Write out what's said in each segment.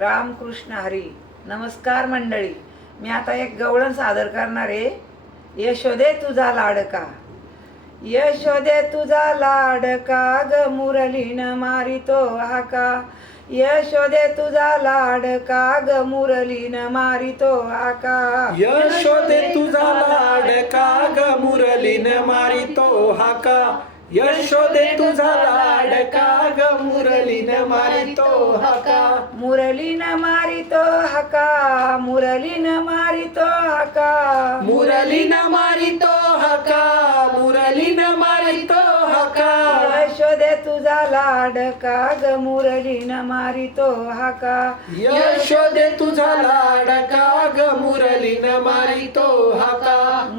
रामकृष्ण हरी. नमस्कार मंडळी. मी आता एक गवळण सादर करणार आहे. यशोदे तुझा लाडका. यशोदे तुझा लाडका ग मुरलीन मारितो हाका यशोदे तुझा लाडका ग मुरलीन मारितो हाका यशोदे तुझा लाडका ग मुरलीन मारितो हाका यशोदे तुझा लाडका ग मुरलीन मारितो हाका. मुरलीन मारितो हाका. मुरलीन मारितो हाका. मुरलीन मारितो हाका. मुरलीन मारितो हाका. यशोदे तुझा लाडका ग मुरलीन मारितो हाका. यशोदे तुझा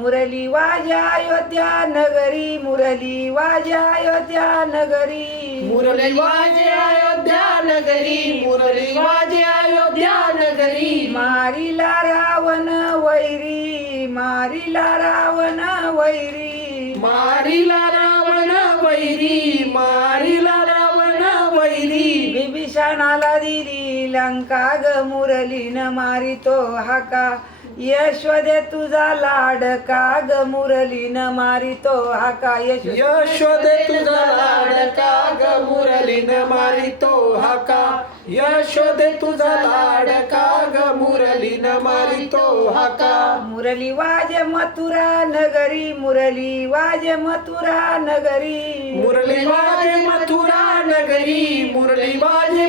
मुरली वाजा अयोध्या नगरी मुरली वाजा अयोध्या नगरी. मुरली वाजे अयोध्या नगरी मुरली वाजे अयोध्या नगरी. मारिला रावण वैरी मारिला रावण वैरी. मारिला रावण वैरी मारिला रावण वैरी. बिभीषणाला दिली लंका ग मुरलीन मारितो हाका. यशोदे तुझा लाडका ग मुरलीन मारितो हाका यशोदे यशोदे तुझा लाडका ग मुरलीन मारितो हाका यशोदे तुझा लाडका ग मुरलीन मारितो हाका मुरली वाजे मथुरा नगरी मुरली वाजे मथुरा नगरी. मुरली वाजे मथुरा नगरी मुरली वाजे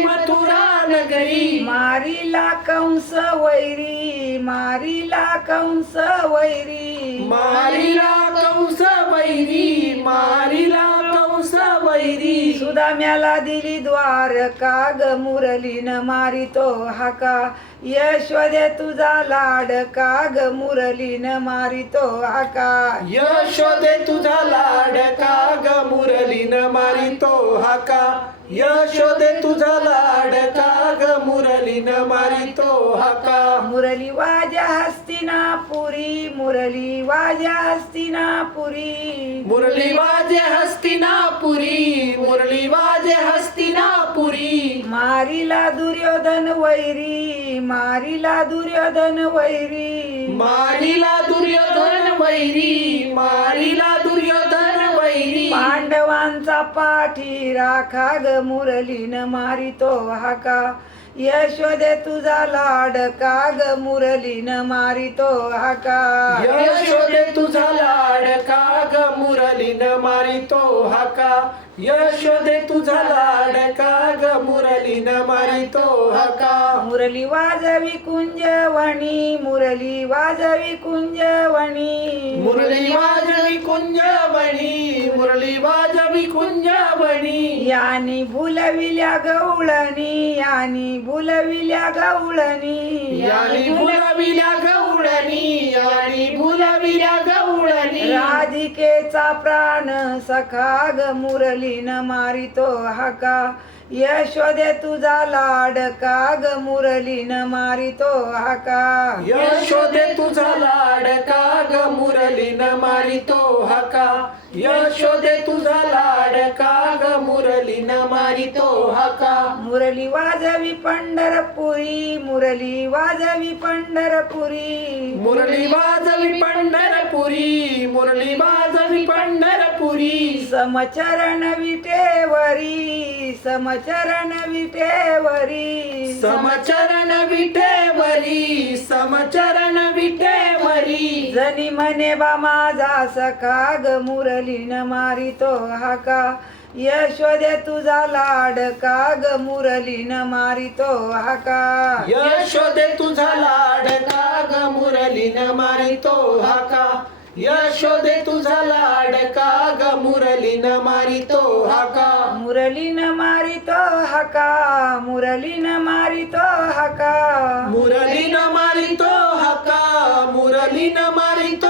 नगरी मारिला कंस वैरी मारिला कंस वैरी. मारिला कंस वैरी मारिला कंस वैरी. सुदाम्याला दिली द्वारका ग मुरलीन मारितो हाका. यशोदे तुझा लाडका ग मुरलीन मारितो हाका. यशोदे तुझा लाडका ग मुरलीन मारितो हाका. यशोदे तुझा लाडका मुरलीन मारितो हाका मुरली वाजा हस्तिनापुरी मुरली वाजा हस्तिनापुरी मुरली वाजे हस्तिनापुरी मुरली वाजे हस्तिनापुरी मारिला दुर्योधन वैरी मारिला दुर्योधन वैरी. मारिला दुर्योधन वैरी मारिला दुर्योधन वैरी. पांडवांचा पाठी राखा ग मुरलीन मारितो हाका यशोदे तुझा लाडका ग मुरलीन मारितो हाका. यशोदे तुझा लाडका ग मुरलीन मारितो हाका. यशोदे तुझा लाडका ग मुरलीन मारितो हाका. मुरली वाजवी कुंजवणी मुरली वाजवी कुंजवणी मुरली वाजवी कुंजवणी. मुरली वाजवी कुंजवणी यानी भुलविल्या गवळणी यानी भुलविल्या गवळणी. यानी भुलविल्या गवळणी यानी भुलविल्या गवळणी. राधिकेचा प्राण सखा ग मुरलीन मारितो हाका. यशोदे तुझा लाडका ग मुरलीन मारितो हाका. यशोदे तुझा लाडका ग मुरलीन मारितो हाका. यशोदे तुझा लाडका ग मुरलीन मारितो हाका मुरली वाजवी पंढरपुरी मुरली वाजवी पंढरपुरी मुरली वाजवी पंढरपुरी मुरली वाजवी पंढरपुरी समचरण विटेवरी समचरण विटेवरी समचरण विटेवरी समचरण विटेवरी जनी म्हणे बा माझा सखा ग मुरलीन मारितो हाका यशोदे तुझा लाडका ग मुरलीन मारितो हाका. यशोदे तुझा लाडका ग मुरलीन मारितो हाका. यशोदे तुझा लाडका ग मुरलीन मारितो हाका. मुरलीन मारितो हाका मुरलीन मारितो हाका. मुरलीन मारितो हाका मुरलीन मारितो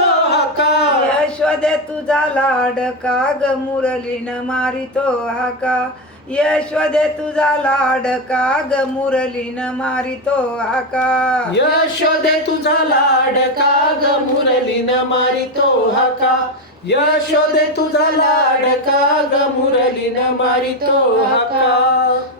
तुझा लाडका ग मुरलीन मारितो हाका. यशोदे तुझा लाडका ग मुरलीन मारितो हाका. यशोदे तुझा लाडका ग मुरलीन मारितो हाका. यशोदे तुझा लाडका ग मुरलीन मारितो हाका.